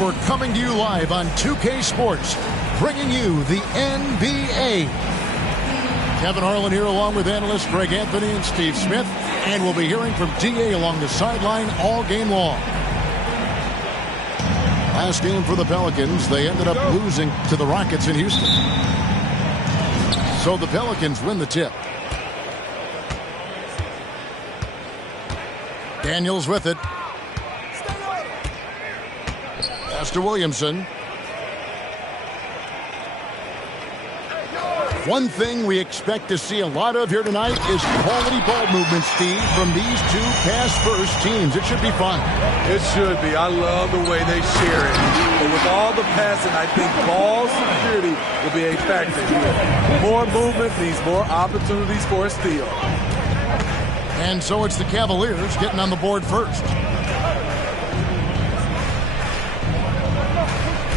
We're coming to you live on 2K Sports, bringing you the NBA. Kevin Harlan here along with analysts Greg Anthony and Steve Smith, and we'll be hearing from DA along the sideline all game long. Last game for the Pelicans, they ended up losing to the Rockets in Houston. So the Pelicans win the tip. Daniels with it. Pass to Williamson. One thing we expect to see a lot of here tonight is quality ball movement, Steve, from these two pass-first teams. It should be fun. It should be. I love the way they share it. But with all the passing, I think ball security will be a factor here. More movement means more opportunities for a steal. And so it's the Cavaliers getting on the board first.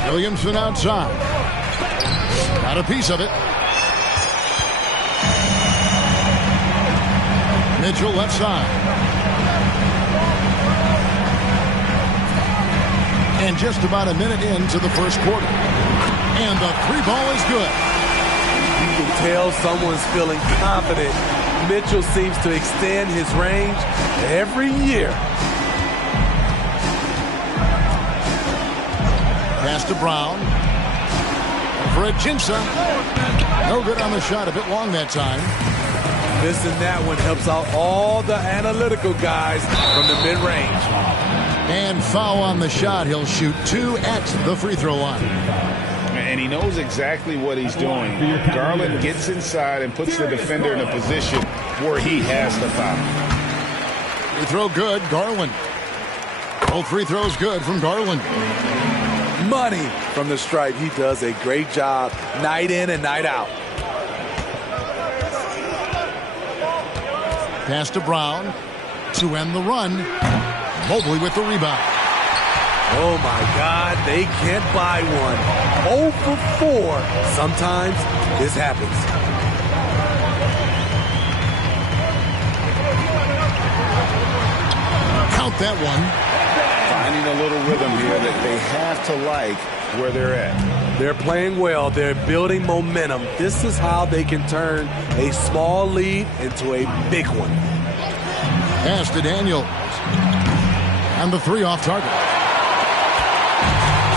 Williamson outside. Got a piece of it. Mitchell left side. And just about a minute into the first quarter. And the three ball is good. You can tell someone's feeling confident. Mitchell seems to extend his range every year. Pass to Brown. For Ajinça. No good on the shot. A bit long that time. Missing that one helps out all the analytical guys from the mid-range. And foul on the shot. He'll shoot 2 at the free throw line. And he knows exactly what he's doing. Garland gets inside and puts the defender in a position where he has to foul. Free throw good. Garland. Both free throws good from Garland. Money from the stripe. He does a great job night in and night out. Pass to Brown to end the run. Mobley with the rebound. Oh, my God. They can't buy one. 0 for 4. Sometimes this happens. Count that one. Finding a little rhythm here that they have to like where they're at. They're playing well. They're building momentum. This is how they can turn a small lead into a big one. Pass to Daniels. And the three off target.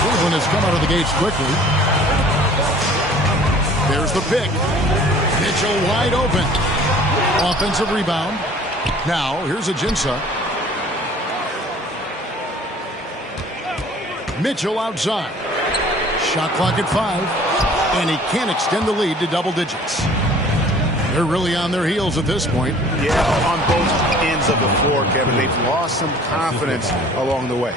Cleveland has come out of the gates quickly. There's the pick. Mitchell wide open. Offensive rebound. Now, here's Ajinça. Mitchell outside. Shot clock at 5. And he can't extend the lead to double digits. They're really on their heels at this point. Yeah, on both ends of the floor, Kevin. They've lost some confidence along the way.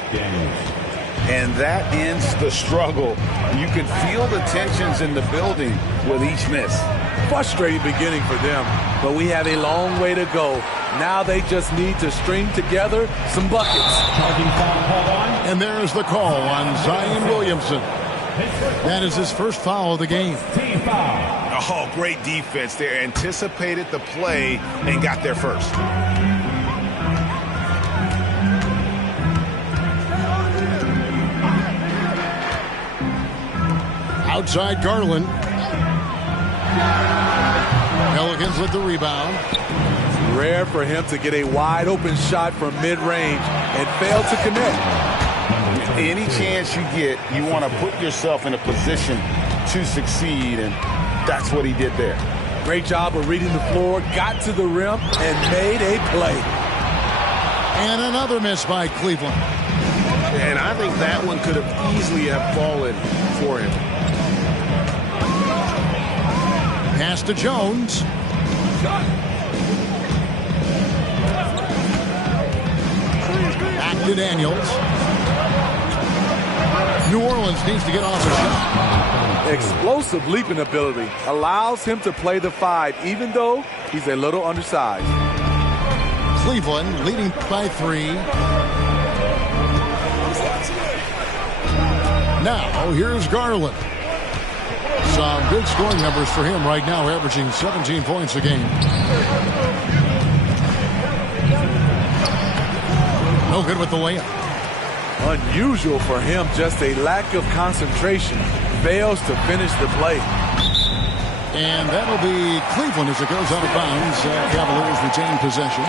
And that ends the struggle. You can feel the tensions in the building with each miss. Frustrating beginning for them, but we have a long way to go. Now they just need to string together some buckets. And there's the call on Zion Williamson. That is his first foul of the game. Oh, great defense there. Anticipated the play and got there first. Outside Garland. Pelicans with the rebound. Rare for him to get a wide open shot from mid-range and fail to connect. Any chance you get, you want to put yourself in a position to succeed, and that's what he did there. Great job of reading the floor, got to the rim, and made a play. And another miss by Cleveland. And I think that one could have easily have fallen for him. Pass to Jones. Back to Daniels. New Orleans needs to get off the shot. Explosive leaping ability allows him to play the 5, even though he's a little undersized. Cleveland leading by 3. Now, here's Garland. Some good scoring numbers for him right now, averaging 17 points a game. No good with the layup. Unusual for him, just a lack of concentration. Fails to finish the play. And that'll be Cleveland as it goes out of bounds. Cavaliers retain possession.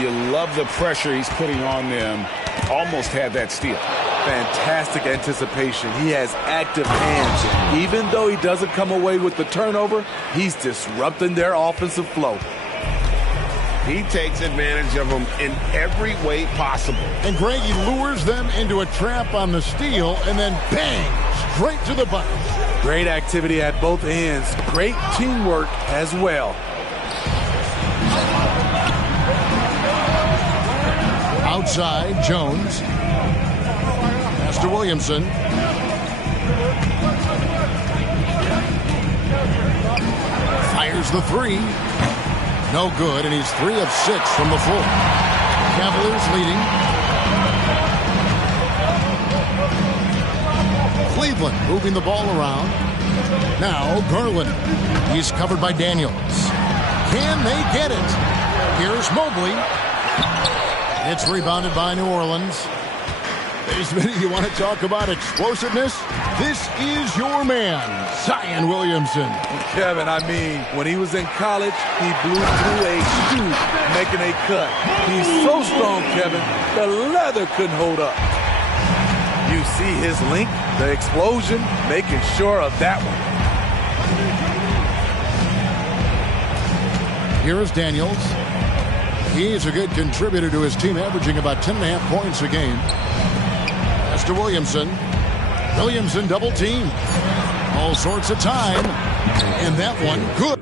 You love the pressure he's putting on them. Almost had that steal. Fantastic anticipation. He has active hands. Even though he doesn't come away with the turnover, he's disrupting their offensive flow. He takes advantage of them in every way possible. And Greg, he lures them into a trap on the steal and then bang, straight to the bucket. Great activity at both ends. Great teamwork as well. Outside, Jones. Pass to Williamson. Fires the three. No good, and he's 3 of 6 from the floor. Cavaliers leading. Cleveland moving the ball around. Now Garland. He's covered by Daniels. Can they get it? Here's Mobley. It's rebounded by New Orleans. You want to talk about explosiveness? This is your man, Zion Williamson. Kevin, I mean, when he was in college, he blew through a shoe making a cut. He's so strong, Kevin, the leather couldn't hold up. You see his length, the explosion, making sure of that one. Here is Daniels. He's a good contributor to his team, averaging about 10.5 points a game. Pass to Williamson. Williamson double team. All sorts of time. And that one good.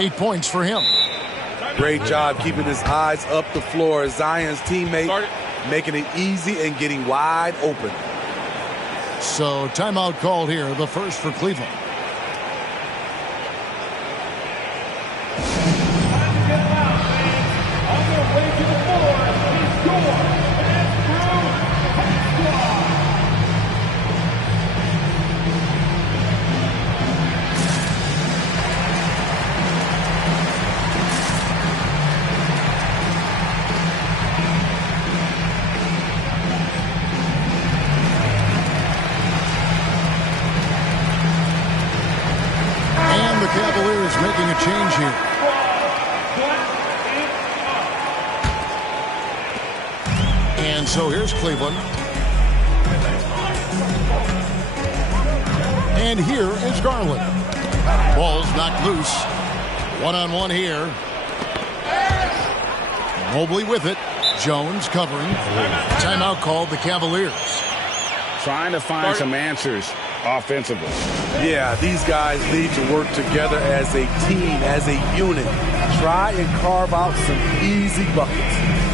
Eight points for him. Great job keeping his eyes up the floor. Zion's teammate making it easy and getting wide open. So timeout called here, the first for Cleveland. Cavaliers making a change here. And so here's Cleveland. And here is Garland. Ball's knocked loose. One-on-one here. Mobley with it. Jones covering. Timeout called the Cavaliers. Trying to find some answers offensively. Yeah, these guys need to work together as a team, as a unit. Try and carve out some easy buckets.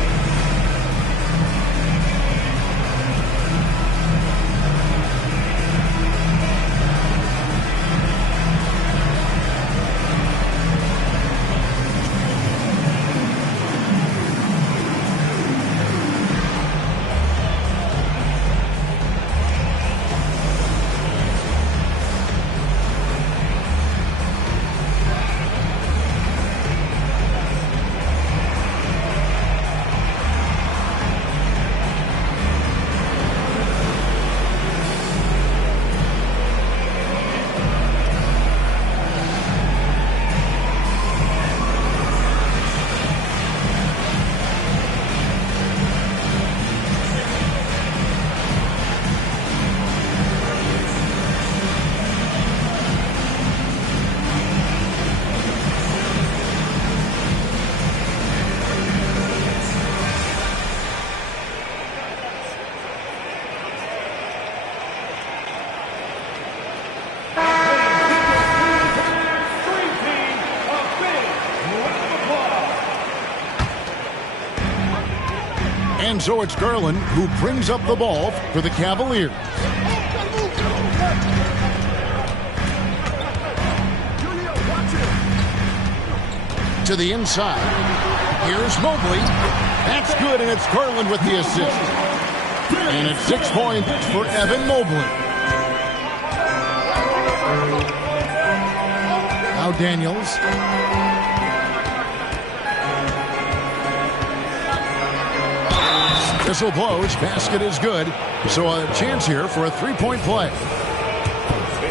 And so it's Garland who brings up the ball for the Cavaliers. To the inside. Here's Mobley. That's good, and it's Garland with the assist. And it's 6 points for Evan Mobley. Now Daniels. Whistle blows. Basket is good. So a chance here for a three-point play.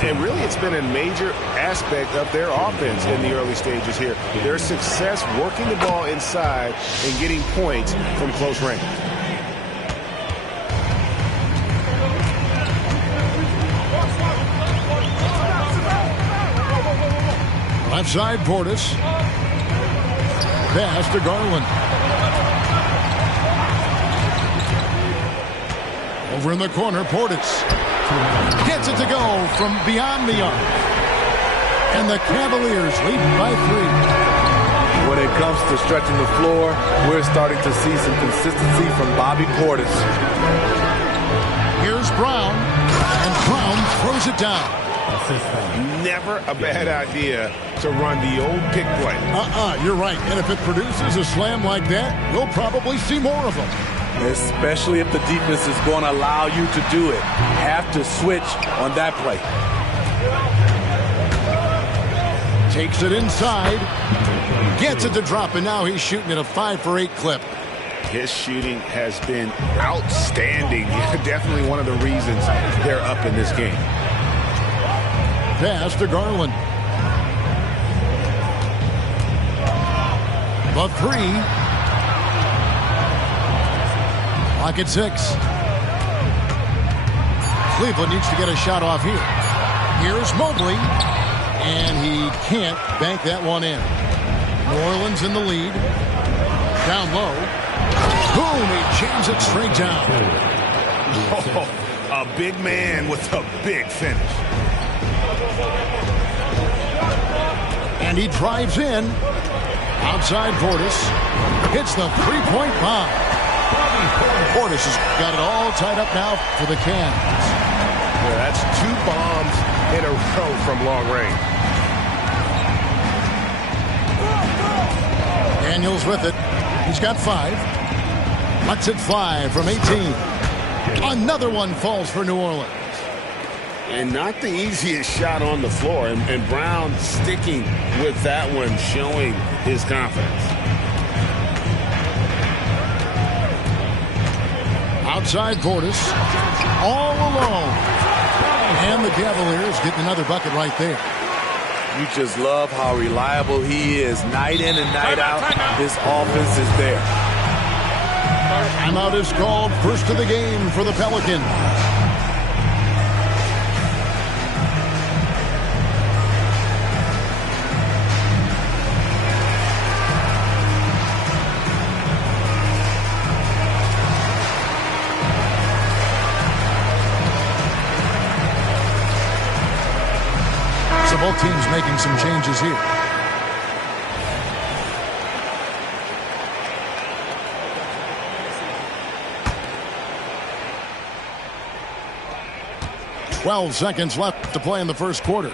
And really, it's been a major aspect of their offense in the early stages here. Their success working the ball inside and getting points from close range. Left side, Portis. Pass to Garland. Over in the corner, Portis. Gets it to go from beyond the arc. And the Cavaliers lead by 3. When it comes to stretching the floor, we're starting to see some consistency from Bobby Portis. Here's Brown. And Brown throws it down. Never a bad idea to run the old pick play. You're right. And if it produces a slam like that, we'll probably see more of them. Especially if the defense is going to allow you to do it. Have to switch on that play. Takes it inside. Gets it to drop, and now he's shooting at a 5 for 8 clip. His shooting has been outstanding. Definitely one of the reasons they're up in this game. Pass to Garland. The 3. Lock at 6. Cleveland needs to get a shot off here. Here's Mobley. And he can't bank that one in. New Orleans in the lead. Down low. Boom! He jams it straight down. Oh, a big man with a big finish. And he drives in. Outside Portis. Hits the three-point bomb. Portis has got it all tied up now for the Cavs. Yeah, that's 2 bombs in a row from long range. Daniels with it. He's got 5. Lets it fly from 18. Another one falls for New Orleans. And not the easiest shot on the floor. And Brown sticking with that one, showing his confidence. Outside Portis, all alone. And the Cavaliers getting another bucket right there. You just love how reliable he is night in and night out. His offense is there. Timeout is called. First of the game for the Pelicans. Both teams making some changes here. Twelve seconds left to play in the first quarter.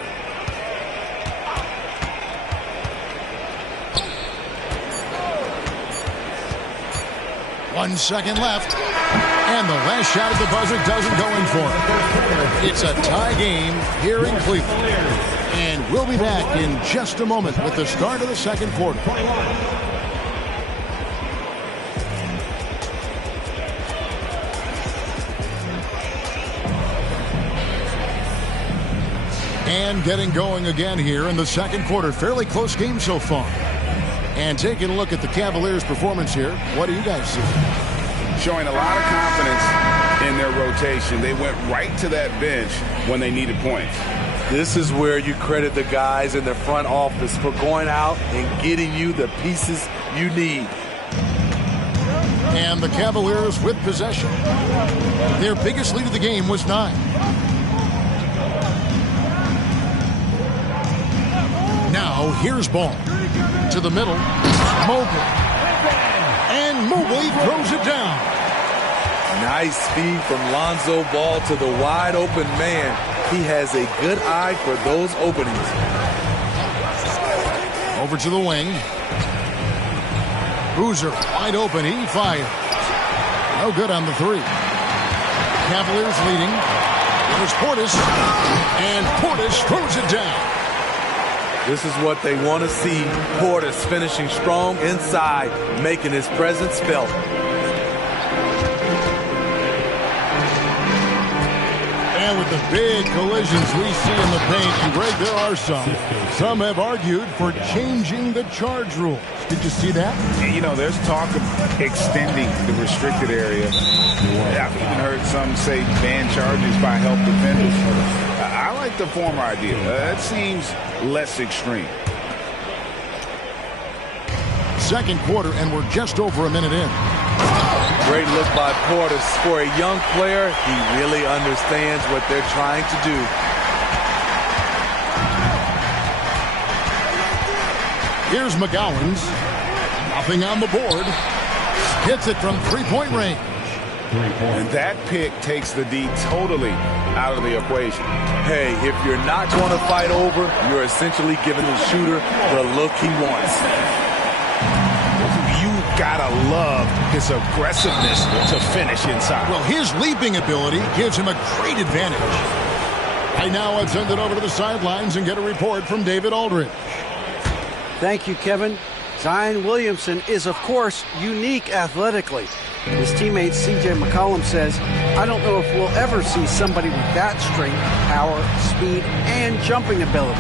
One second left. And the last shot at the buzzer doesn't go in for it. It's a tie game here in Cleveland. And we'll be back in just a moment with the start of the second quarter. And getting going again here in the second quarter. Fairly close game so far. And taking a look at the Cavaliers' performance here, what do you guys see? Showing a lot of confidence in their rotation. They went right to that bench when they needed points. This is where you credit the guys in the front office for going out and getting you the pieces you need. And the Cavaliers with possession. Their biggest lead of the game was 9. Now here's Ball. To the middle. Mobley. And Mobley throws it down. Nice feed from Lonzo Ball to the wide open man. He has a good eye for those openings. Over to the wing. Boozer wide open. He fires. No good on the three. Cavaliers leading. There's Portis. And Portis throws it down. This is what they want to see. Portis finishing strong inside, making his presence felt. And with the big collisions we see in the paint, and Greg, there are some. Some have argued for changing the charge rules. Did you see that? And, you know, there's talk of extending the restricted area. I've even heard some say ban charges by help defenders. I like the former idea. It seems less extreme. Second quarter, and we're just over a minute in. Great look by Portis. For a young player, he really understands what they're trying to do. Here's McGowens. Nothing on the board. Hits it from three-point range. And that pick takes the D totally out of the equation. Hey, if you're not going to fight over, you're essentially giving the shooter the look he wants. You gotta love his aggressiveness to finish inside. Well, his leaping ability gives him a great advantage. Right now, let's send it over to the sidelines and get a report from David Aldridge. Thank you, Kevin. Zion Williamson is, of course, unique athletically. His teammate C.J. McCollum says, I don't know if we'll ever see somebody with that strength, power, speed, and jumping ability.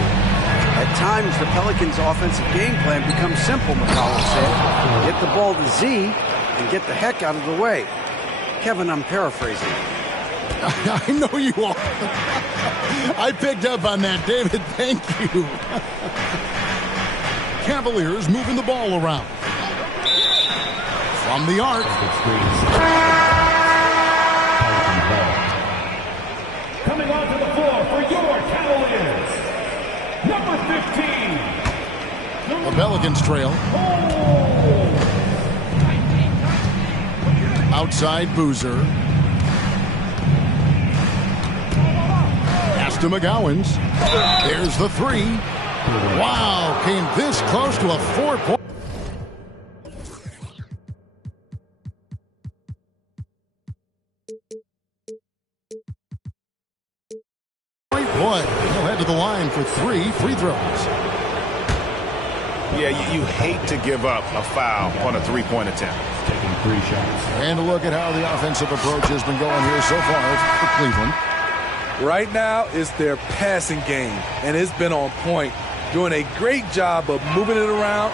At times, the Pelicans' offensive game plan becomes simple, McCollum said. Get the ball to Z and get the heck out of the way. Kevin, I'm paraphrasing. I know you are. I picked up on that, David. Thank you. Cavaliers moving the ball around. From the arc. Coming onto the floor for your Cavaliers, number 15. The Pelicans trail. Outside Boozer. Pass to McGowens. There's the three. Wow, came this close to a 4-point. Boy, he'll head to the line for 3 free throws. Yeah, you hate to give up a foul on a three-point attempt. Taking 3 shots. And a look at how the offensive approach has been going here so far for Cleveland. Right now, it's their passing game, and it's been on point, doing a great job of moving it around.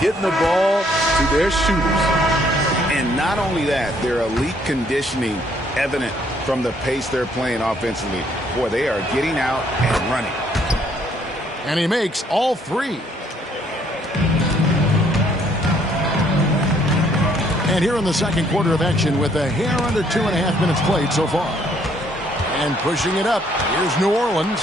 Getting the ball to their shooters. And not only that, their elite conditioning evident from the pace they're playing offensively. Boy, they are getting out and running. And he makes all 3. And here in the second quarter of action with a hair under 2.5 minutes played so far. And pushing it up, here's New Orleans.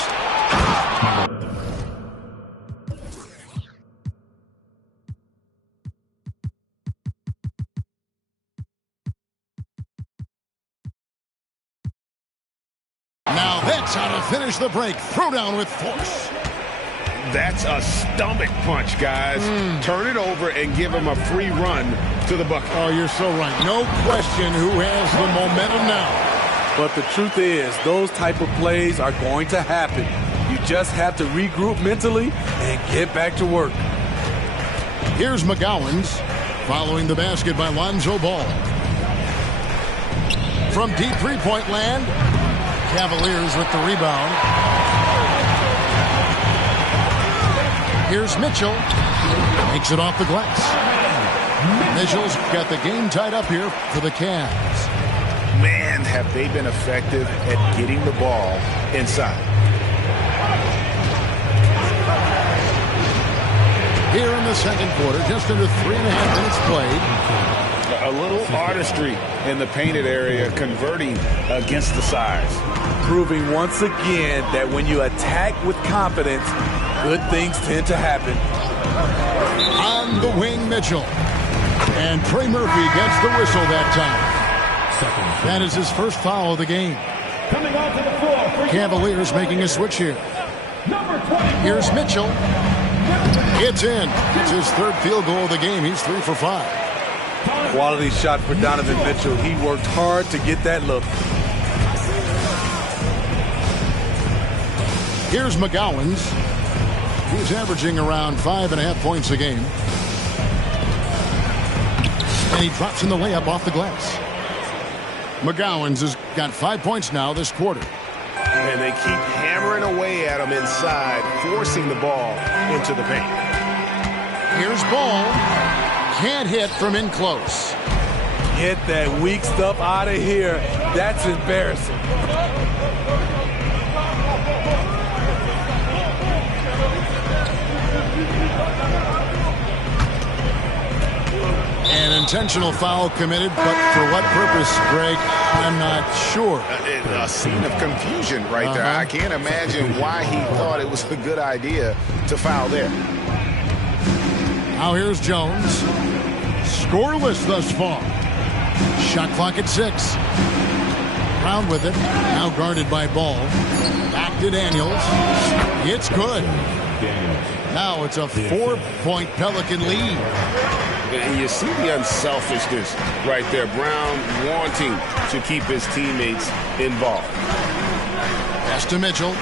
Now that's how to finish the break. Throw down with force. That's a stomach punch, guys. Turn it over and give him a free run to the bucket. Oh, you're so right. No question who has the momentum now. But the truth is, those type of plays are going to happen. You just have to regroup mentally and get back to work. Here's McGowens following the basket by Lonzo Ball. From deep three-point land, Cavaliers with the rebound. Here's Mitchell. Makes it off the glass. Mitchell's got the game tied up here for the Cavs. Man, have they been effective at getting the ball inside. Here in the second quarter, just under 3.5 minutes played. A little artistry in the painted area, converting against the size. Proving once again that when you attack with confidence, good things tend to happen. On the wing, Mitchell. And Trey Murphy gets the whistle that time. That is his first foul of the game. Coming onto the floor for Cavaliers making a switch here. number 24. Here's Mitchell. It's in. It's his third field goal of the game. He's 3 for 5. Quality shot for Donovan Mitchell. He worked hard to get that look. Here's McGowens. He's averaging around 5.5 points a game. And he drops in the layup off the glass. McGowens has got 5 points now this quarter. And they keep hammering away at him inside, forcing the ball into the paint. Here's Ball. Can't hit from in close. Get that weak stuff out of here. That's embarrassing. An intentional foul committed, but for what purpose, Greg? I'm not sure. A scene of confusion right there. I can't imagine why he thought it was a good idea to foul there. Now here's Jones. Scoreless thus far. Shot clock at 6. Brown with it. Now guarded by Ball. Back to Daniels. It's good. Now it's a 4-point Pelican lead. And you see the unselfishness right there. Brown wanting to keep his teammates involved. Pass to Mitchell.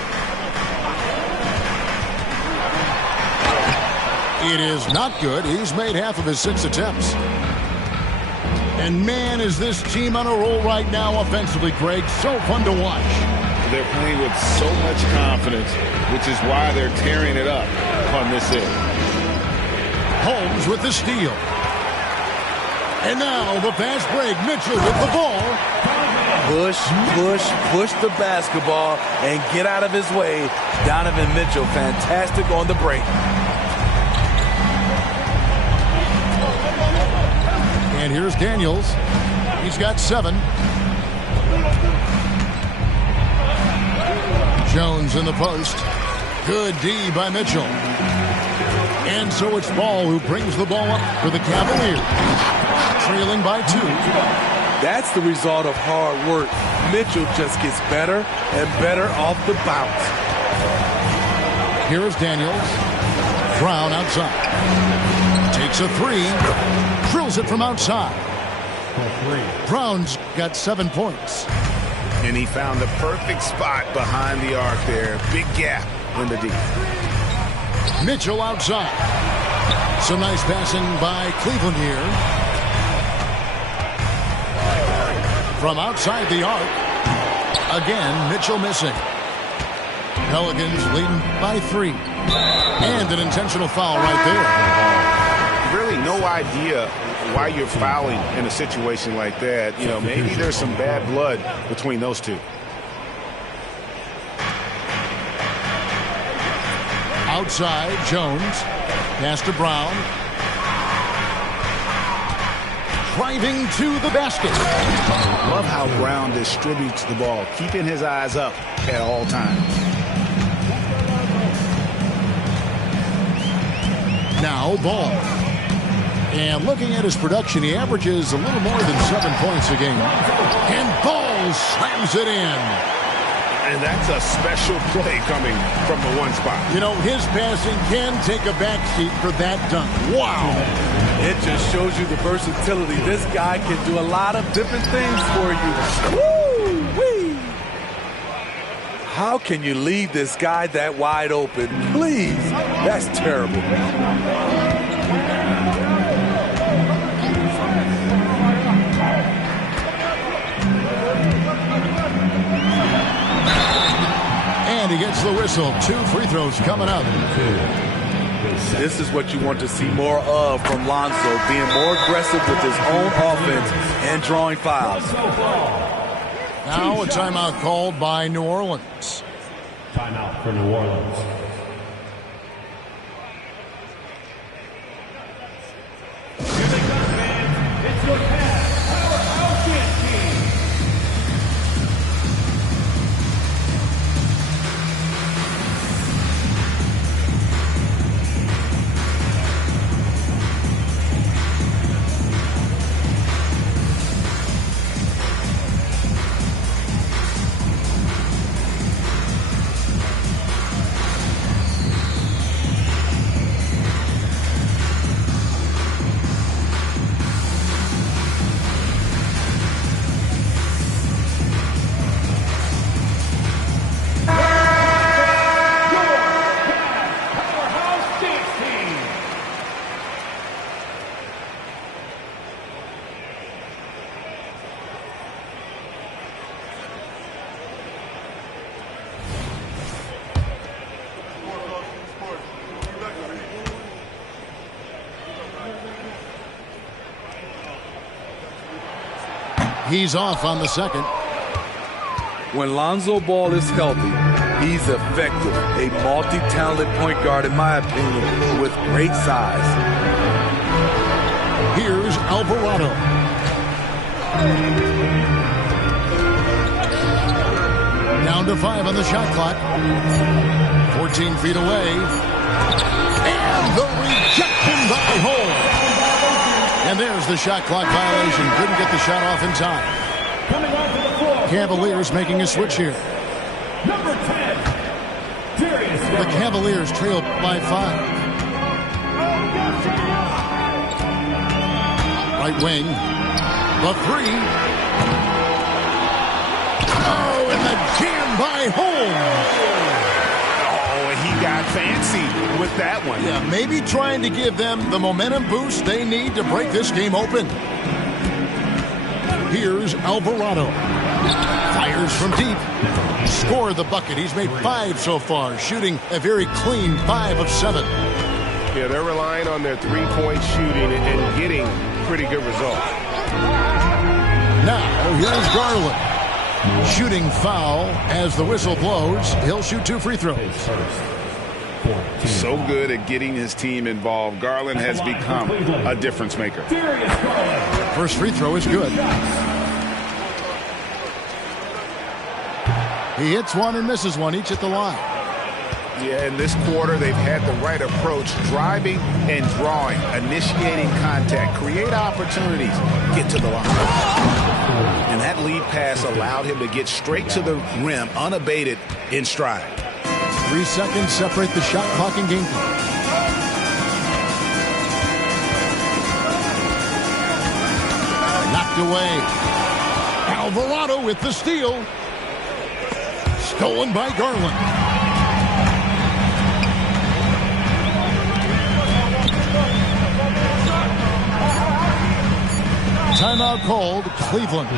It is not good. He's made half of his 6 attempts. And man, is this team on a roll right now offensively, Greg. So fun to watch. They're playing with so much confidence, which is why they're tearing it up on this end. Holmes with the steal. And now the fast break. Mitchell with the ball. Push the basketball and get out of his way. Donovan Mitchell, fantastic on the break. And here's Daniels. He's got 7. Jones in the post. Good D by Mitchell. And so it's Ball who brings the ball up for the Cavaliers. Trailing by 2. That's the result of hard work. Mitchell just gets better and better off the bounce. Here is Daniels. Brown outside. Takes a 3. Drills it from outside. Brown's got 7 points. And he found the perfect spot behind the arc there. Big gap in the D. Mitchell outside. Some nice passing by Cleveland here. From outside the arc. Again, Mitchell missing. Pelicans leading by 3. And an intentional foul right there. Really no idea why you're fouling in a situation like that. You know, maybe there's some bad blood between those two. Outside, Jones. Pass to Brown. Driving to the basket. Love how Brown distributes the ball, keeping his eyes up at all times. Now Ball. And looking at his production, he averages a little more than 7 points a game. And Ball slams it in. And that's a special play coming from the one spot. You know, his passing can take a backseat for that dunk. Wow. It just shows you the versatility. This guy can do a lot of different things for you. Woo-wee. How can you leave this guy that wide open? Please. That's terrible. And he gets the whistle. 2 free throws coming up. This is what you want to see more of from Lonzo, being more aggressive with his own offense and drawing fouls. Now a timeout called by New Orleans. Timeout for New Orleans. Here they come, fans. It's your Cavs Powerhouse Team. He's off on the second. When Lonzo Ball is healthy, he's effective. A multi-talented point guard, in my opinion, with great size. Here's Alvarado. Down to 5 on the shot clock. 14 feet away. And the rejection by Hole. And there's the shot clock violation. Couldn't get the shot off in time. Coming onto the floor. Cavaliers making a switch here. Number 10, Darius The Cavaliers trail by 5. Right wing. The 3. Oh, and the jam by Holmes. He got fancy with that one. Yeah, maybe trying to give them the momentum boost they need to break this game open. Here's Alvarado. Fires from deep. Scored the bucket. He's made 5 so far, shooting a very clean 5 of 7. Yeah, they're relying on their three-point shooting and getting pretty good results. Now, here's Garland. Shooting foul as the whistle blows. He'll shoot 2 free throws. So good at getting his team involved. Garland has become a difference maker. First free throw is good. He hits one and misses one, each at the line. Yeah, in this quarter, they've had the right approach, driving and drawing, initiating contact, create opportunities, get to the line. And that lead pass allowed him to get straight to the rim, unabated, in stride. 3 seconds separate the shot clock and game clock. Knocked away. Alvarado with the steal. Stolen by Garland. Timeout called, Cleveland.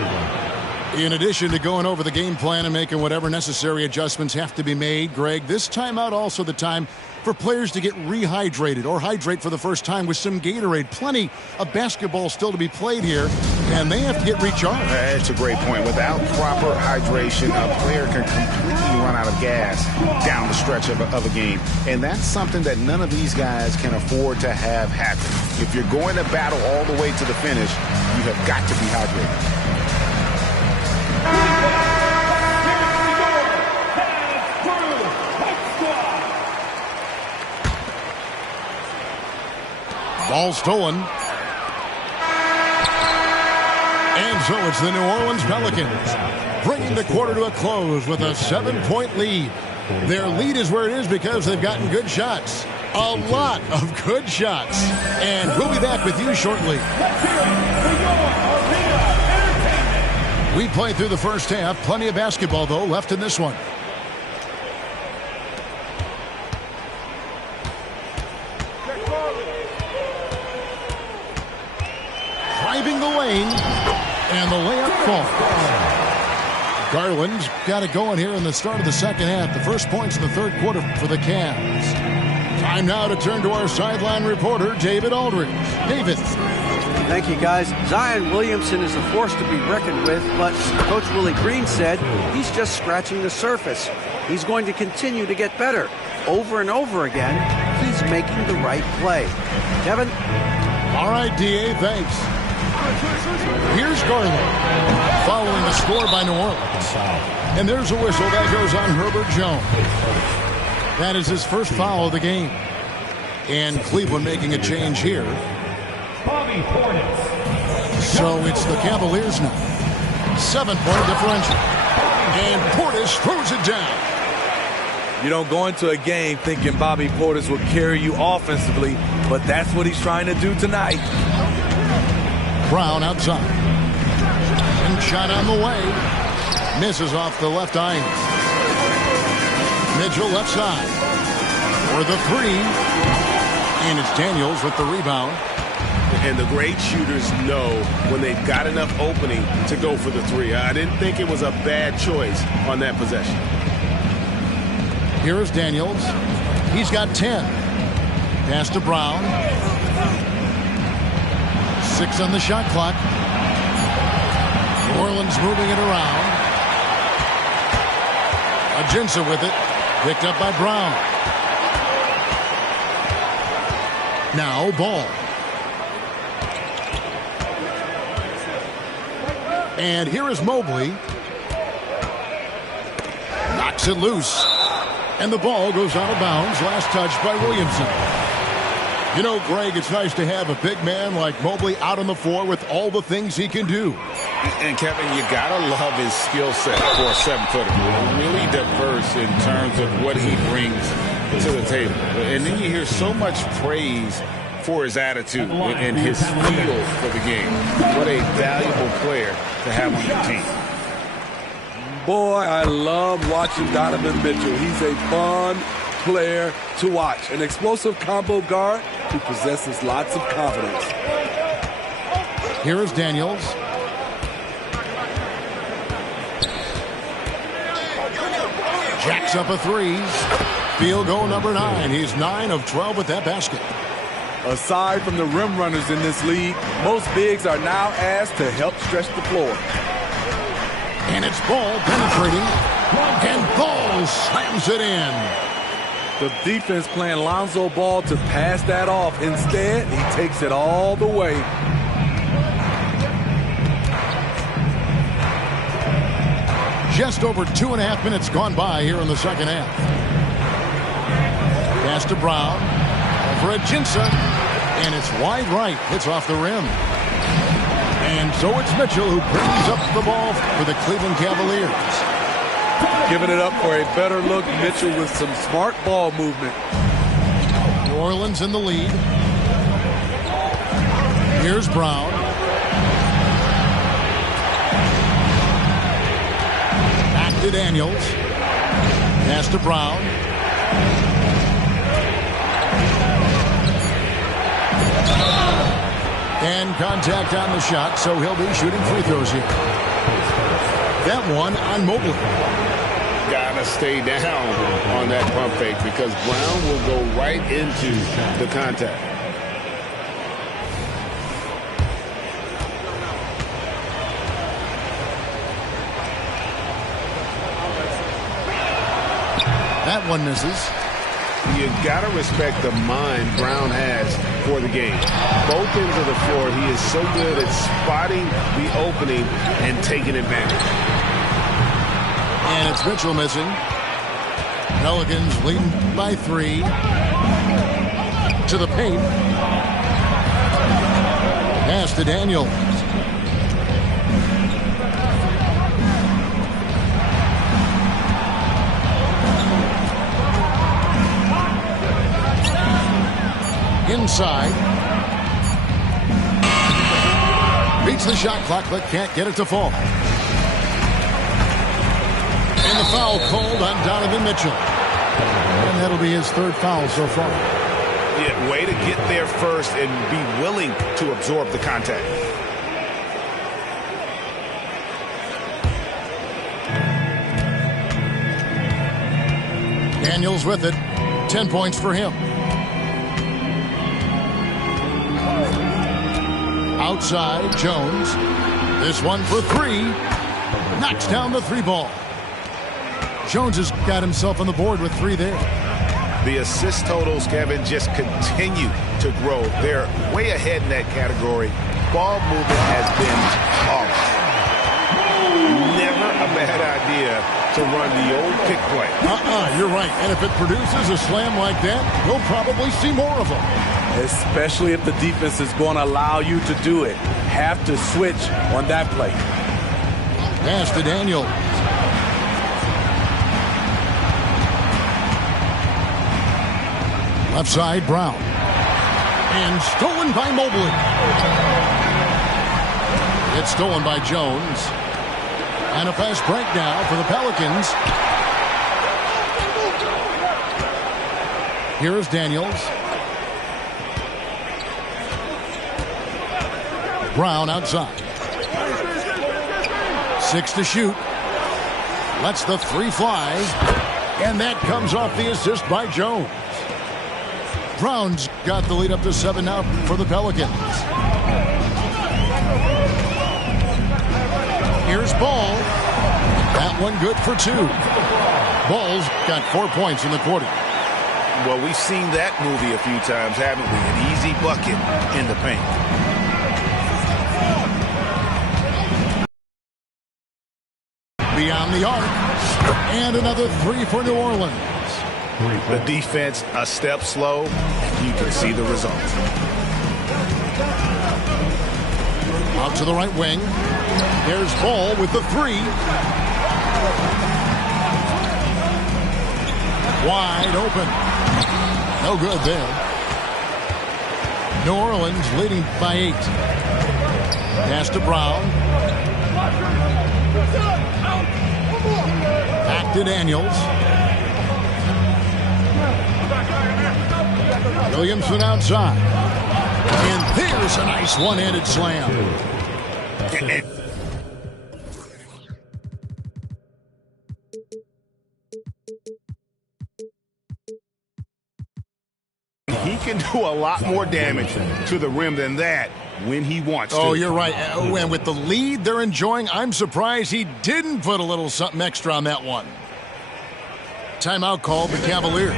In addition to going over the game plan and making whatever necessary adjustments have to be made, Greg, this timeout also the time for players to get rehydrated or hydrate for the first time with some Gatorade. Plenty of basketball still to be played here, and they have to get recharged. That's a great point. Without proper hydration, a player can completely run out of gas down the stretch of a game. And that's something that none of these guys can afford to have happen. If you're going to battle all the way to the finish, you have got to be hydrated. Ball stolen. And so it's the New Orleans Pelicans bringing the quarter to a close with a 7-point lead. Their lead is where it is because they've gotten good shots. A lot of good shots. And we'll be back with you shortly. We played through the first half. Plenty of basketball, though, left in this one. Driving the lane, and the layup falls. Garland's got it going here in the start of the second half. The first points in the third quarter for the Cavs. Time now to turn to our sideline reporter, David Aldridge. David. Thank you, guys. Zion Williamson is a force to be reckoned with, but Coach Willie Green said he's just scratching the surface. He's going to continue to get better. Over and over again, he's making the right play. Kevin? All right, D.A., thanks. Here's Garland following the score by New Orleans. And there's a whistle that goes on Herbert Jones. That is his first foul of the game. And Cleveland making a change here. Bobby Portis. So it's the Cavaliers now. 7-point differential. And Portis throws it down. You don't go into a game thinking Bobby Portis will carry you offensively, but that's what he's trying to do tonight. Brown outside. And shot on the way. Misses off the left iron. Mitchell left side. For the 3. And it's Daniels with the rebound. And the great shooters know when they've got enough opening to go for the 3. I didn't think it was a bad choice on that possession. Here is Daniels. He's got 10. Pass to Brown. 6 on the shot clock. Orleans moving it around. Ajinça with it. Picked up by Brown. Now Ball. And here is Mobley. Knocks it loose. And the ball goes out of bounds. Last touch by Williamson. You know, Greg, it's nice to have a big man like Mobley out on the floor with all the things he can do. And, Kevin, you got to love his skill set for a 7-footer. Really diverse in terms of what he brings to the table. And then you hear so much praise for his attitude and his feel for the game. What a valuable player to have on your team. Boy, I love watching Donovan Mitchell. He's a fun player to watch. An explosive combo guard who possesses lots of confidence. Here is Daniels. Jacks up a threes. Field goal number 9. He's 9 of 12 with that basket. Aside from the rim runners in this league, most bigs are now asked to help stretch the floor. And it's Ball penetrating. And Ball slams it in. The defense playing Lonzo Ball to pass that off. Instead, he takes it all the way. Just over 2.5 minutes gone by here in the second half. Pass to Brown. For Ajinça. And it's wide right. Hits off the rim. And so it's Mitchell who brings up the ball for the Cleveland Cavaliers. Giving it up for a better look. Mitchell with some smart ball movement. New Orleans in the lead. Here's Brown. Back to Daniels. Pass to Brown. And contact on the shot, so he'll be shooting free throws here. That one on Mobley. Gotta stay down on that pump fake because Brown will go right into the contact. That one misses. You gotta respect the mind Brown has for the game. Both ends of the floor, he is so good at spotting the opening and taking advantage. And it's Mitchell missing. Pelicans leading by 3. To the paint. Pass to Daniels. Inside. Beats the shot clock, but can't get it to fall. And the foul called on Donovan Mitchell. And that'll be his 3rd foul so far. Yeah, way to get there first and be willing to absorb the contact. Daniels with it. 10 points for him. Outside, Jones. This one for 3. Knocks down the 3 ball. Jones has got himself on the board with 3 there. The assist totals, Kevin, just continue to grow. They're way ahead in that category. Ball movement has been flawless. Never a bad idea to run the old pick play. You're right. And if it produces a slam like that, we'll probably see more of them. Especially if the defense is going to allow you to do it. Have to switch on that play. Pass to Daniels. Left side, Brown. And stolen by Mobley. It's stolen by Jones. And a fast break now for the Pelicans. Here is Daniels. Brown outside. 6 to shoot. Lets the 3 fly. And that comes off the assist by Jones. Brown's got the lead up to 7 now for the Pelicans. Here's Ball. That one good for 2. Ball's got 4 points in the quarter. Well, we've seen that movie a few times, haven't we? An easy bucket in the paint. Beyond the arc. And another 3 for New Orleans. The defense a step slow. You can see the result. Out to the right wing. There's Ball with the 3. Wide open. No good there. New Orleans leading by 8. Pass to Brown. Back to Daniels. Williamson outside. And there's a nice one-handed slam. He can do a lot more damage to the rim than that when he wants to. Oh, you're right. And with the lead they're enjoying, I'm surprised he didn't put a little something extra on that one. Timeout called the Cavaliers.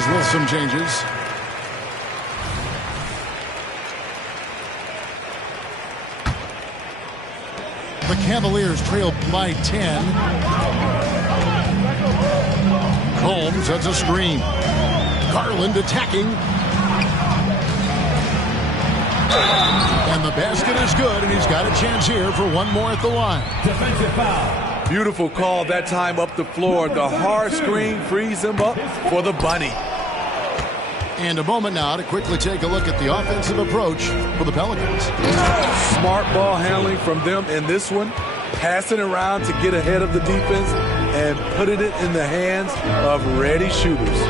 With some changes. The Cavaliers trail by 10. Holmes has a screen. Garland attacking. And the basket is good, and he's got a chance here for one more at the line. Defensive foul. Beautiful call that time up the floor. The hard screen frees him up for the bunny. And a moment now to quickly take a look at the offensive approach for the Pelicans. Smart ball handling from them in this one. Passing around to get ahead of the defense and putting it in the hands of ready shooters.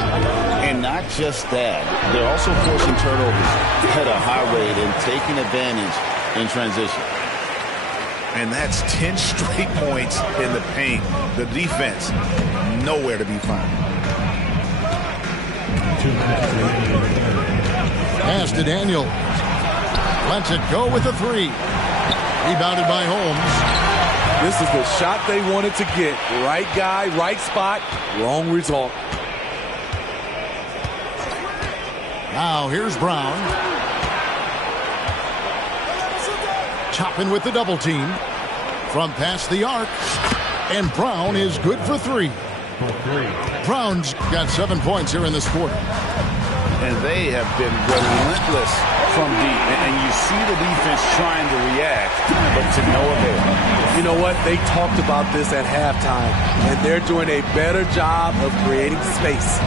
And not just that, they're also forcing turnovers at a high rate and taking advantage in transition. And that's 10 straight points in the paint. The defense, nowhere to be found. Pass to Daniel. Lets it go with a 3. Rebounded by Holmes. This is the shot they wanted to get. Right guy, right spot, wrong result. Now here's Brown. Chopping with the double team. From past the arc. And Brown is good for 3. Brown's got 7 points here in this quarter. And they have been relentless from deep. And you see the defense trying to react, but to no avail. You know what? They talked about this at halftime, and they're doing a better job of creating space.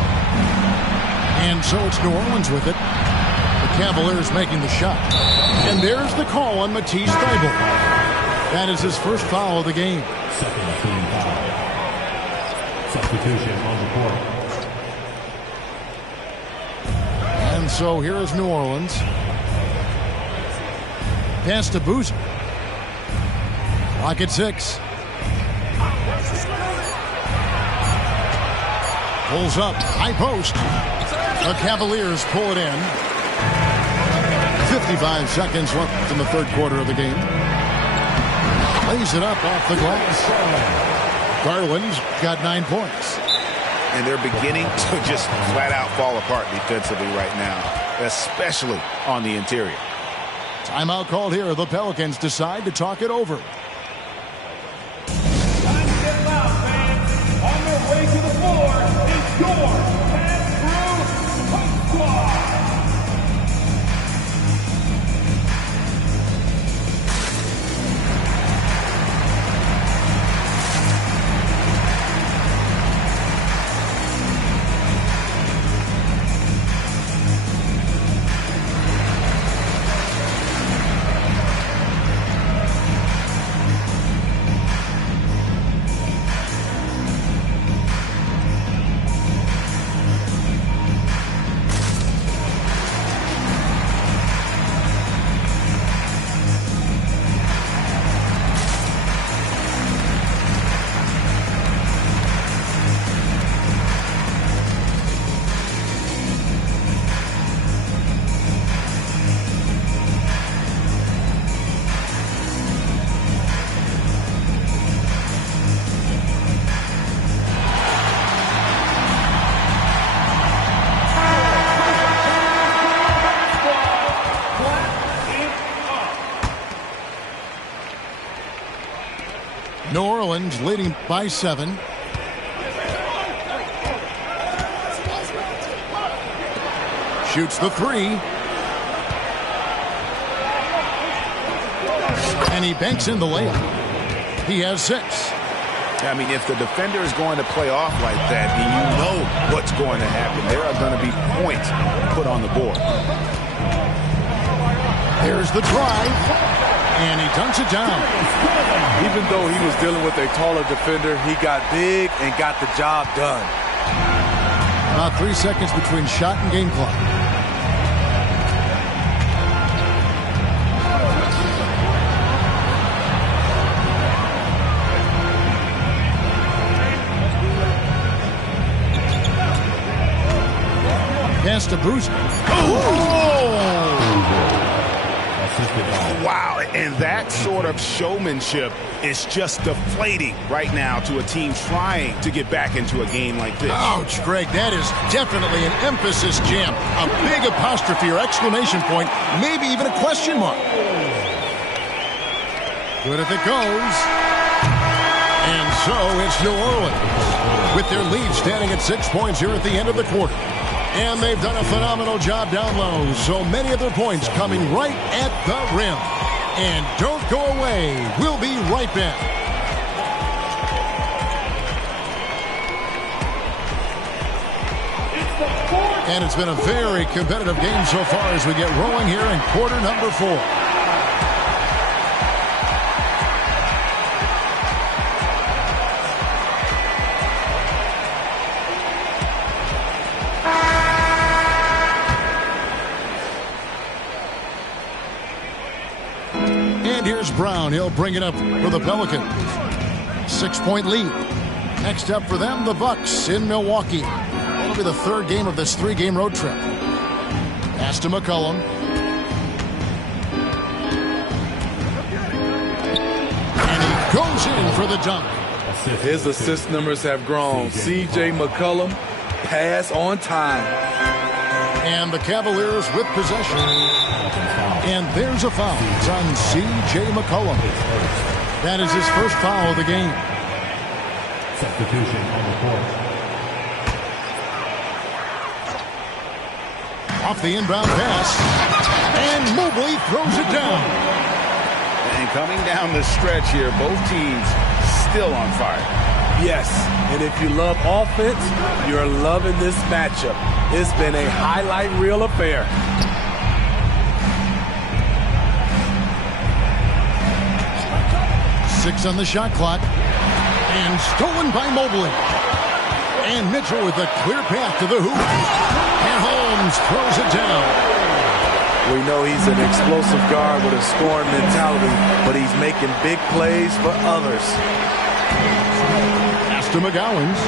And so it's New Orleans with it. The Cavaliers making the shot. And there's the call on Matisse Thybulle. That is his first foul of the game. Second team foul. Substitution on the court. And so here is New Orleans. Pass to Boozer. Clock at 6. Pulls up. High post. The Cavaliers pull it in. 55 seconds left in the third quarter of the game. Lays it up off the glass. Garland's got 9 points. And they're beginning to just flat out fall apart defensively right now, especially on the interior. Timeout called here. The Pelicans decide to talk it over. Time to get loud, fans. On their way to the floor is your pass-through Hot Squad. Orleans leading by 7. Shoots the 3. And he banks in the layup. He has 6. I mean, if the defender is going to play off like that, then you know what's going to happen. There are going to be points put on the board. There's the drive, and he dunks it down. Even though he was dealing with a taller defender, he got big and got the job done. About 3 seconds between shot and game clock. Pass to Bruce. Wow, and that sort of showmanship is just deflating right now to a team trying to get back into a game like this. Ouch, Greg, that is definitely an emphasis jam. A big apostrophe or exclamation point, maybe even a question mark. Good if it goes. And so it's New Orleans with their lead standing at 6 points here at the end of the quarter. And they've done a phenomenal job down low. So many of their points coming right at the rim. And don't go away. We'll be right back. And it's been a very competitive game so far as we get rolling here in quarter number 4. Here's Brown. He'll bring it up for the Pelicans. 6-point lead. Next up for them, the Bucks in Milwaukee. It'll be the 3rd game of this 3-game road trip. Pass to McCollum. And he goes in for the dunk. His assist numbers have grown. C.J. McCollum, pass on time. And the Cavaliers with possession. And there's a foul. It's on C.J. McCollum. That is his first foul of the game. Substitution on the court. Off the inbound pass. And Mobley throws it down. And coming down the stretch here, both teams still on fire. Yes, and if you love offense, you're loving this matchup. It's been a highlight reel affair. Six on the shot clock. And stolen by Mobley. And Mitchell with a clear path to the hoop. And Holmes throws it down. We know he's an explosive guard with a scoring mentality, but he's making big plays for others. Pass to McGowens.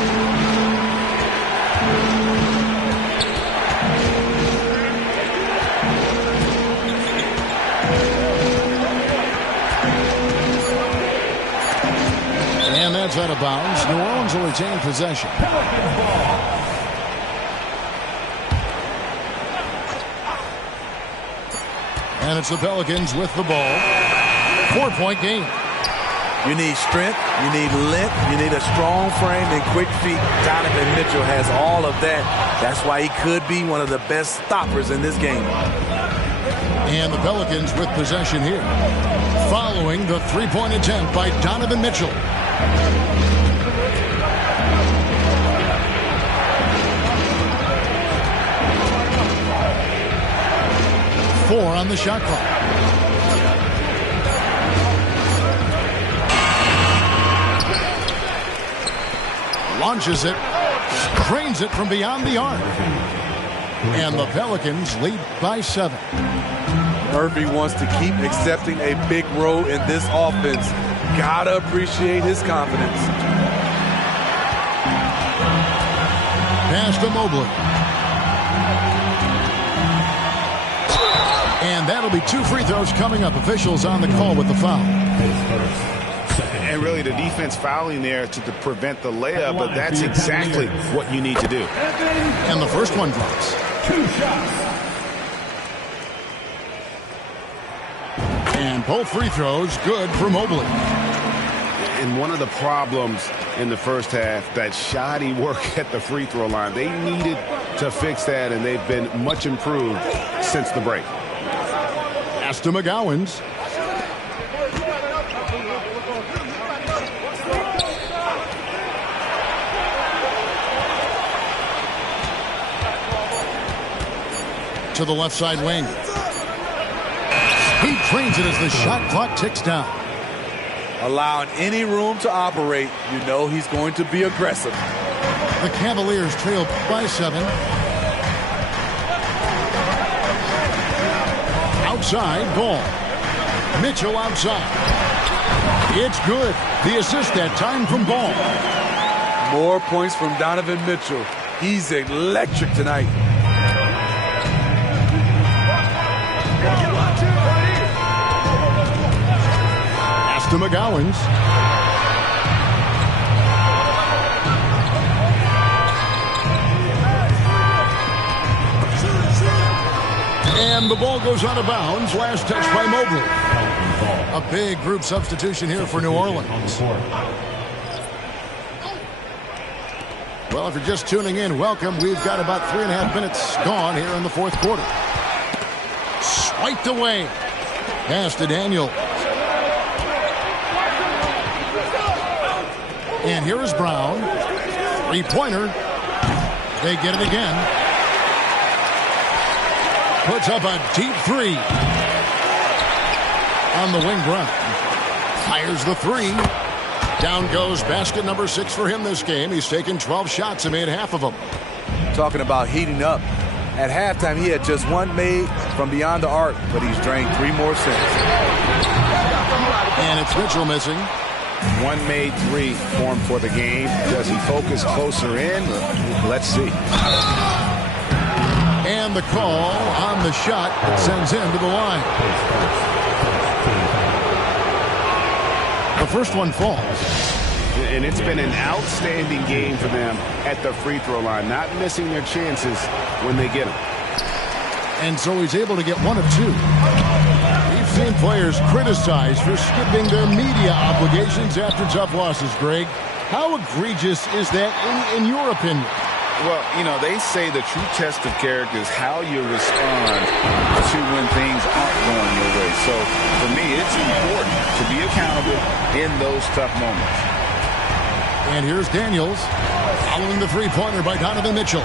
And that's out of bounds. New Orleans will retain possession. And it's the Pelicans with the ball. 4-point game. You need strength, you need length, you need a strong frame and quick feet. Donovan Mitchell has all of that. That's why he could be one of the best stoppers in this game. And the Pelicans with possession here. Following the three-point attempt by Donovan Mitchell. Four on the shot clock. Launches it, drains it from beyond the arc. And the Pelicans lead by 7. Murphy wants to keep accepting a big role in this offense. Gotta appreciate his confidence. Pass to Mobley. And that'll be 2 free throws coming up. Officials on the call with the foul. And really the defense fouling there to prevent the layup, but that's exactly what you need to do. And the first one drops. 2 shots. And both free throws good for Mobley. And one of the problems in the first half, that shoddy work at the free throw line. They needed to fix that, and they've been much improved since the break. Asta McGowens. To the left side wing. He trains it as the shot clock ticks down. Allowing any room to operate, you know he's going to be aggressive. The Cavaliers trail by 7. Outside, ball. Mitchell outside. It's good. The assist that time from Ball. More points from Donovan Mitchell. He's electric tonight. To McGowens. And the ball goes out of bounds. Last touch by Mobley. A big group substitution here for New Orleans. Well, if you're just tuning in, welcome. We've got about 3.5 minutes gone here in the fourth quarter. Swiped away. Pass to Daniel. And here is Brown. Three-pointer. They get it again. Puts up a deep three. On the wing, Brown. Fires the three. Down goes basket number 6 for him this game. He's taken 12 shots and made half of them. Talking about heating up. At halftime, he had just one made from beyond the arc, but he's drained 3 more since. And it's Mitchell missing. One made 3 for him for the game. Does he focus closer in? Let's see. And the call on the shot that sends him to the line. The first one falls. And it's been an outstanding game for them at the free throw line, not missing their chances when they get them. And so he's able to get 1 of 2. We've seen players criticized for skipping their media obligations after tough losses, Greg. How egregious is that in your opinion? Well, you know, they say the true test of character is how you respond to when things aren't going your way. So, for me, it's important to be accountable in those tough moments. And here's Daniels following the three-pointer by Donovan Mitchell.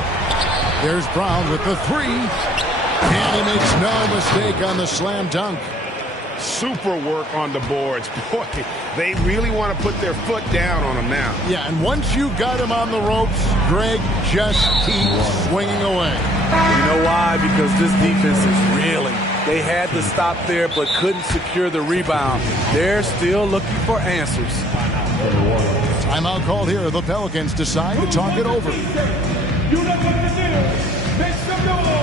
There's Brown with the 3. And he makes no mistake on the slam dunk. Super work on the boards. Boy, they really want to put their foot down on him now. Yeah, and once you got him on the ropes, Greg, just keep swinging away. You know why? Because this defense is reeling. They had to stop there but couldn't secure the rebound. They're still looking for answers. Timeout called here. The Pelicans decide to talk it over. You know what to do. Make some noise.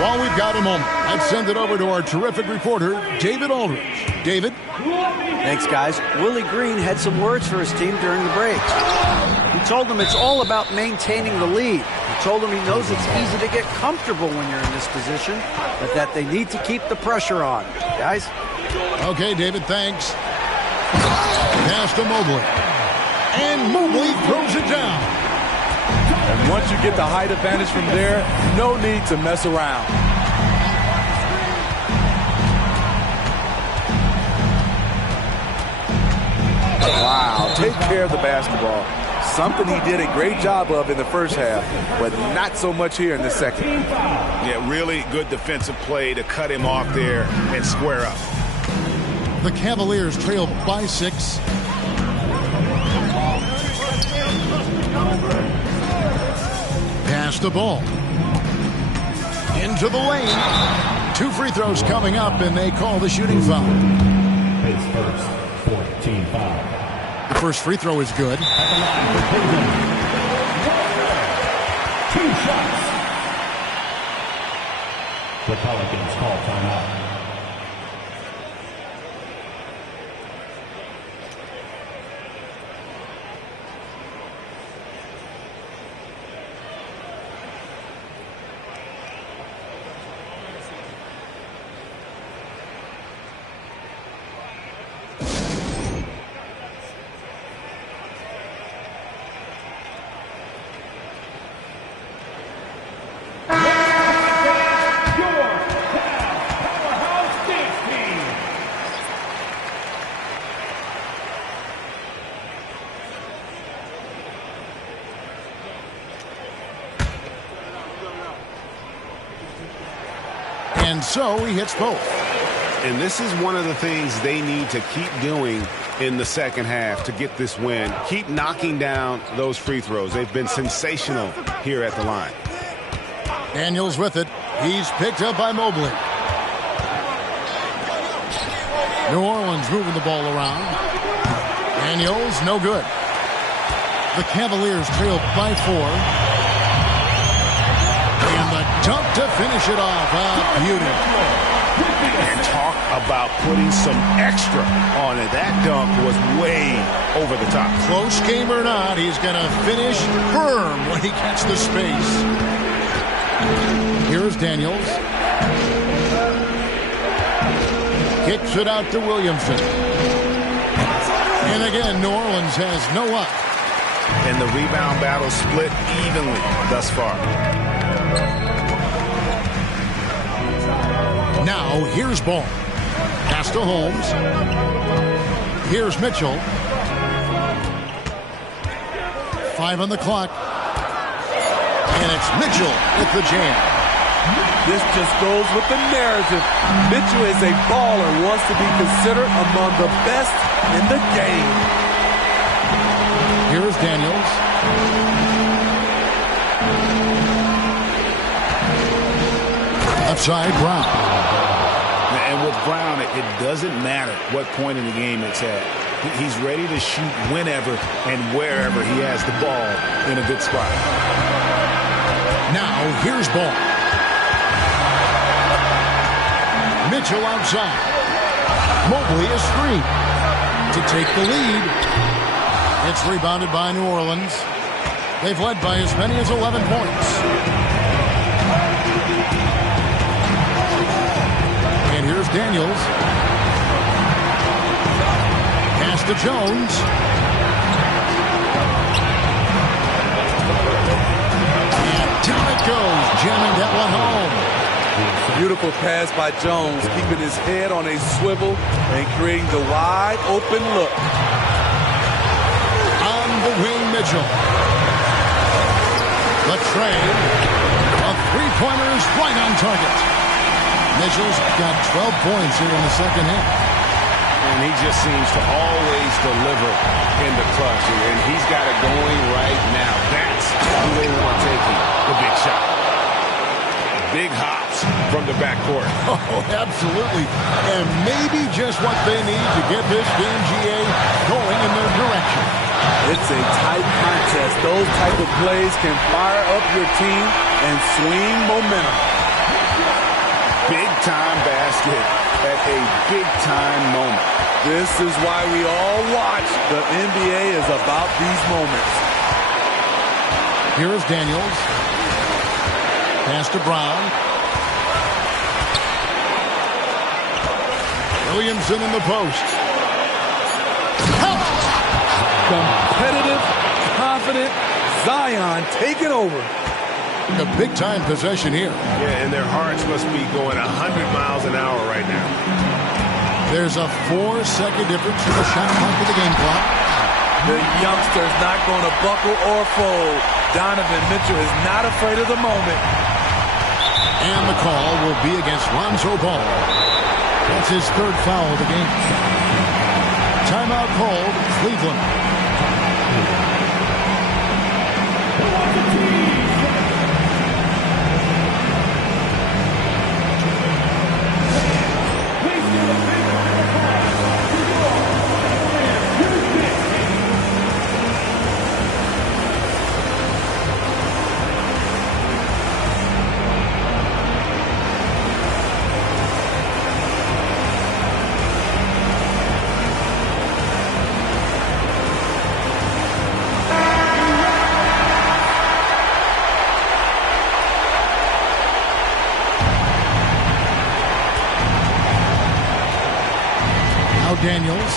While we've got a moment, let's send it over to our terrific reporter, David Aldridge. David? Thanks, guys. Willie Green had some words for his team during the break. He told them it's all about maintaining the lead. He told them he knows it's easy to get comfortable when you're in this position, but that they need to keep the pressure on. Guys? Okay, David, thanks. Pass to Mobley. And Mobley throws it down. And once you get the height advantage from there, no need to mess around. Wow, take care of the basketball. Something he did a great job of in the first half, but not so much here in the second. Yeah, really good defensive play to cut him off there and square up. The Cavaliers trail by 6. Pass the ball. Into the lane. 2 free throws coming up, and they call the shooting foul. Pace first, 14 foul. The first free throw is good. At the line for Cleveland. 2 shots. The Pelicans call timeout. And so he hits both. And this is one of the things they need to keep doing in the second half to get this win. Keep knocking down those free throws. They've been sensational here at the line. Daniels with it. He's picked up by Mobley. New Orleans moving the ball around. Daniels, no good. The Cavaliers trail by 4. And the dunk to finish it off. Beauty. And talk about putting some extra on it. That dunk was way over the top. Close game or not, he's going to finish firm when he gets the space. Here's Daniels. Kicks it out to Williamson. And again, New Orleans has no luck. And the rebound battle split evenly thus far. Now, here's Ball. Pass to Holmes. Here's Mitchell. 5 on the clock. And it's Mitchell with the jam. This just goes with the narrative. Mitchell is a baller, wants to be considered among the best in the game. Here's Daniels. Left side, Brown. And with Brown, it doesn't matter what point in the game it's at. He's ready to shoot whenever and wherever he has the ball in a good spot. Now, here's Ball. Mitchell outside. Mobley is free to take the lead. It's rebounded by New Orleans. They've led by as many as 11 points. And here's Daniels. Pass to Jones. And down it goes, jamming that one home. Beautiful pass by Jones, keeping his head on a swivel and creating the wide open look. On the wing, Mitchell. The trade. A three-pointer is right on target. Mitchell's got 12 points here in the second half. And he just seems to always deliver in the clutch. And he's got it going right now. That's who they want taking the big shot. Big hops from the backcourt. Oh, absolutely. And maybe just what they need to get this game, GA, going in their direction. It's a tight contest. Those type of plays can fire up your team and swing momentum. Big-time basket at a big-time moment. This is why we all watch. The NBA is about these moments. Here is Daniels. Pass to Brown. Williamson in the post. Competitive, confident, Zion taking over. A big-time possession here. Yeah, and their hearts must be going 100 miles an hour right now. There's a 4-second difference in the shot clock to the game clock. The youngster's not going to buckle or fold. Donovan Mitchell is not afraid of the moment. And the call will be against Lonzo Ball. That's his third foul of the game. Timeout called, Cleveland. Daniels.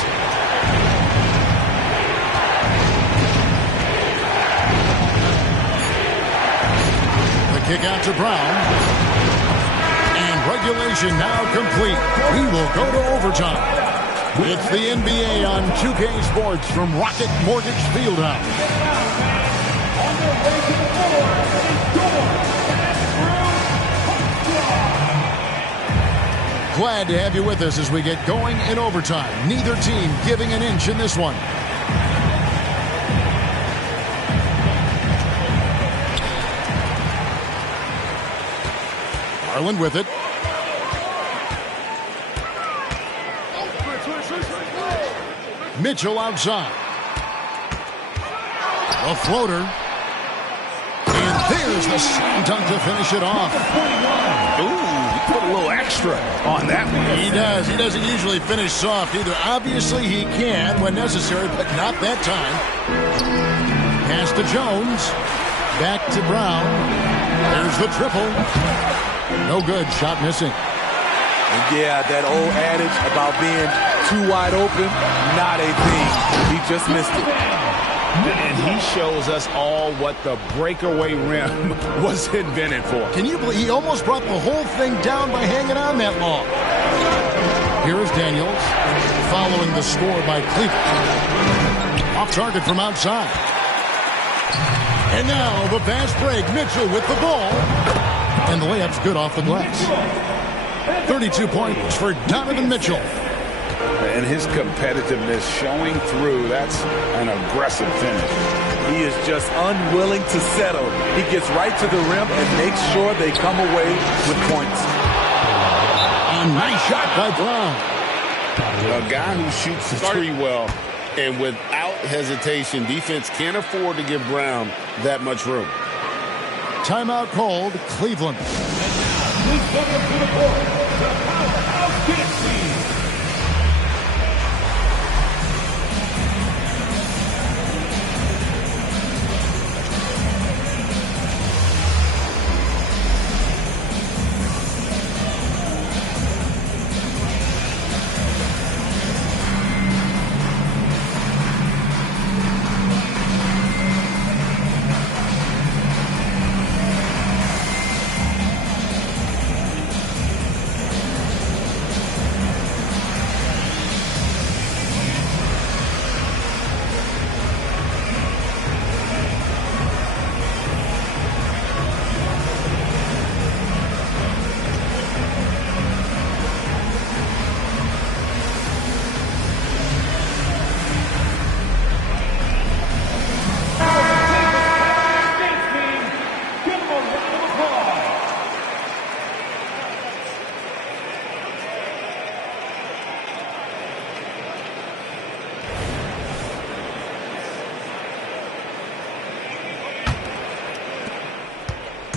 The kick out to Brown. And regulation now complete. We will go to overtime. It's the NBA on 2K Sports from Rocket Mortgage Fieldhouse. On their way to the floor is Dorn Andrew. Glad to have you with us as we get going in overtime. Neither team giving an inch in this one. Garland with it. Mitchell outside. A floater. And there's the slam dunk to finish it off. Ooh, he put a little extra on that one. He does. He doesn't usually finish soft either. Obviously, he can when necessary, but not that time. Pass to Jones. Back to Brown. There's the triple. No good. Shot missing. And yeah, that old adage about being too wide open, not a thing. He just missed it. And he shows us all what the breakaway rim was invented for. Can you believe he almost brought the whole thing down by hanging on that long? Here is Daniels following the score by Cleveland. Off target from outside. And now the fast break. Mitchell with the ball. And the layup's good off the glass. 32 points for Donovan Mitchell. And his competitiveness showing through. That's an aggressive finish. He is just unwilling to settle. He gets right to the rim and makes sure they come away with points. A nice shot by Brown. A guy who shoots the three well, and without hesitation, defense can't afford to give Brown that much room. Timeout called, Cleveland. Please welcome to the court, the Powerhouse Dance Team.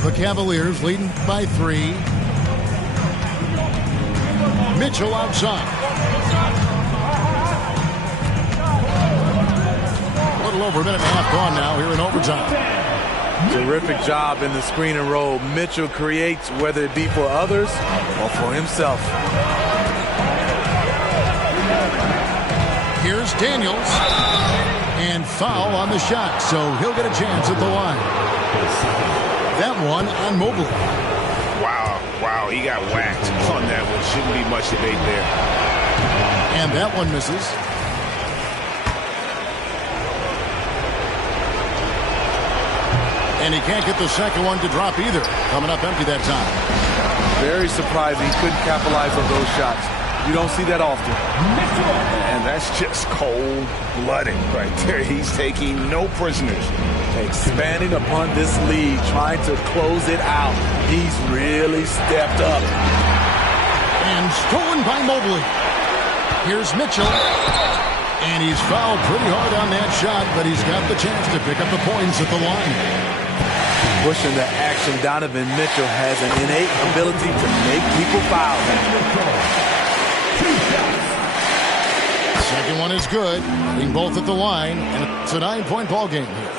The Cavaliers leading by 3. Mitchell outside. A little over a minute and a half gone now here in overtime. Terrific job in the screen and roll. Mitchell creates, whether it be for others or for himself. Here's Daniels. And foul on the shot, so he'll get a chance at the line. That one on Mobley. Wow, he got whacked on that one. Shouldn't be much debate there. And that one misses. And he can't get the second one to drop either. Coming up empty that time. Very surprising he couldn't capitalize on those shots. You don't see that often. And that's just cold-blooded right there. He's taking no prisoners. Expanding upon this lead, trying to close it out. He's really stepped up. And stolen by Mobley. Here's Mitchell. And he's fouled pretty hard on that shot, but he's got the chance to pick up the points at the line. Pushing the action, Donovan Mitchell has an innate ability to make people foul. Second one is good. Being both at the line, and it's a 9-point ball game here.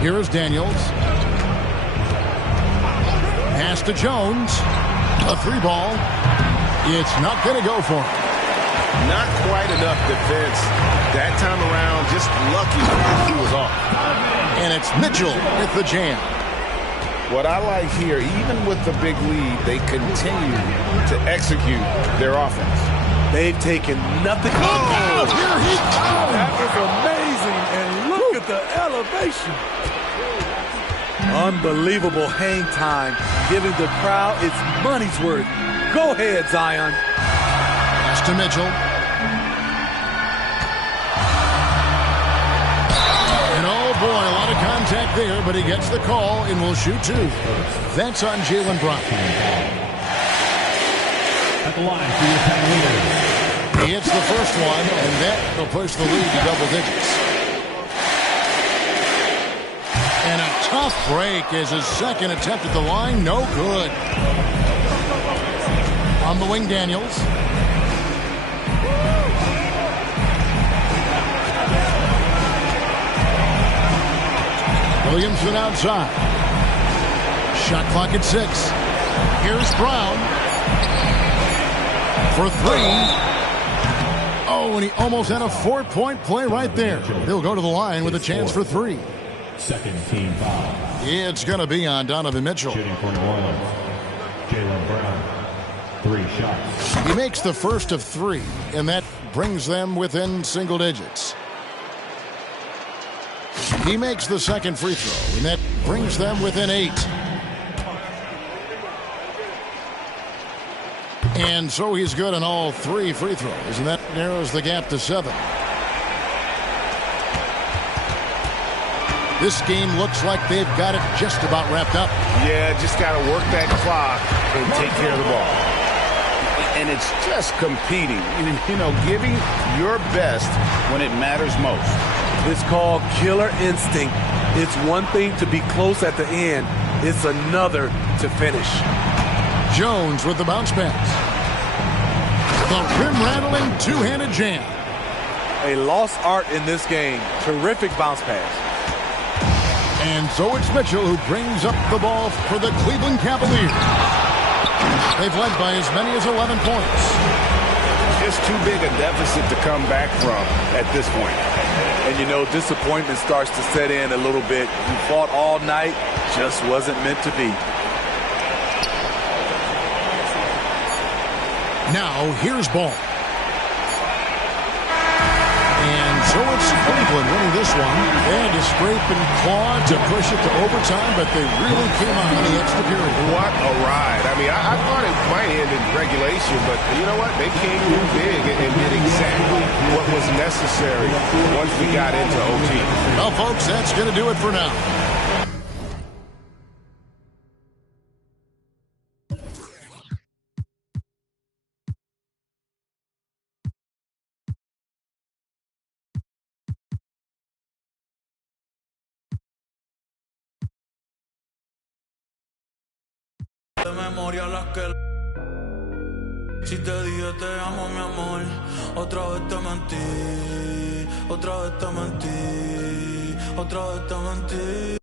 Here is Daniels. Pass to Jones. A 3 ball. It's not going to go for him. Not quite enough defense. That time around, just lucky he was off. And it's Mitchell with the jam. What I like here, even with the big lead, they continue to execute their offense. They've taken nothing. Oh, here he comes. That was amazing, and look at the elevation. Unbelievable hang time, giving the crowd its money's worth. Go ahead, Zion. Pass to Mitchell. And oh boy, a lot of contact there, but he gets the call and will shoot two. That's on Jaylen Brown. At the line for your Cavaliers. He hits the first one, and that will push the lead to double digits. And a tough break is his second attempt at the line. No good. On the wing, Daniels. Williamson outside. Shot clock at 6. Here's Brown. For 3. Oh, and he almost had a 4-point play right there. He'll go to the line with a chance for 3. Second team foul. It's going to be on Donovan Mitchell. Shooting for New Orleans. Jaylen Brown. 3 shots. He makes the first of 3, and that brings them within single digits. He makes the second free throw, and that brings them within 8. And so he's good on all 3 free throws, and that narrows the gap to 7. This game looks like they've got it just about wrapped up. Yeah, just got to work that clock and take care of the ball. And it's just competing, you know, giving your best when it matters most. It's called killer instinct. It's one thing to be close at the end. It's another to finish. Jones with the bounce pass. The rim-rattling two-handed jam. A lost art in this game. Terrific bounce pass. And so it's Mitchell who brings up the ball for the Cleveland Cavaliers. They've led by as many as 11 points. It's too big a deficit to come back from at this point. And you know, disappointment starts to set in a little bit. You fought all night, just wasn't meant to be. Now, here's Ball. And so it's Cleveland winning this one. They had to scrape and claw to push it to overtime, but they really came on in the extra period. What a ride. I mean, I thought it might end in regulation, but you know what? They came in big and did exactly what was necessary once we got into OT. Well, folks, that's going to do it for now. De memoria las que... Si te dije te amo, mi amor, otra vez te mentí, otra vez te mentí, otra vez te mentí.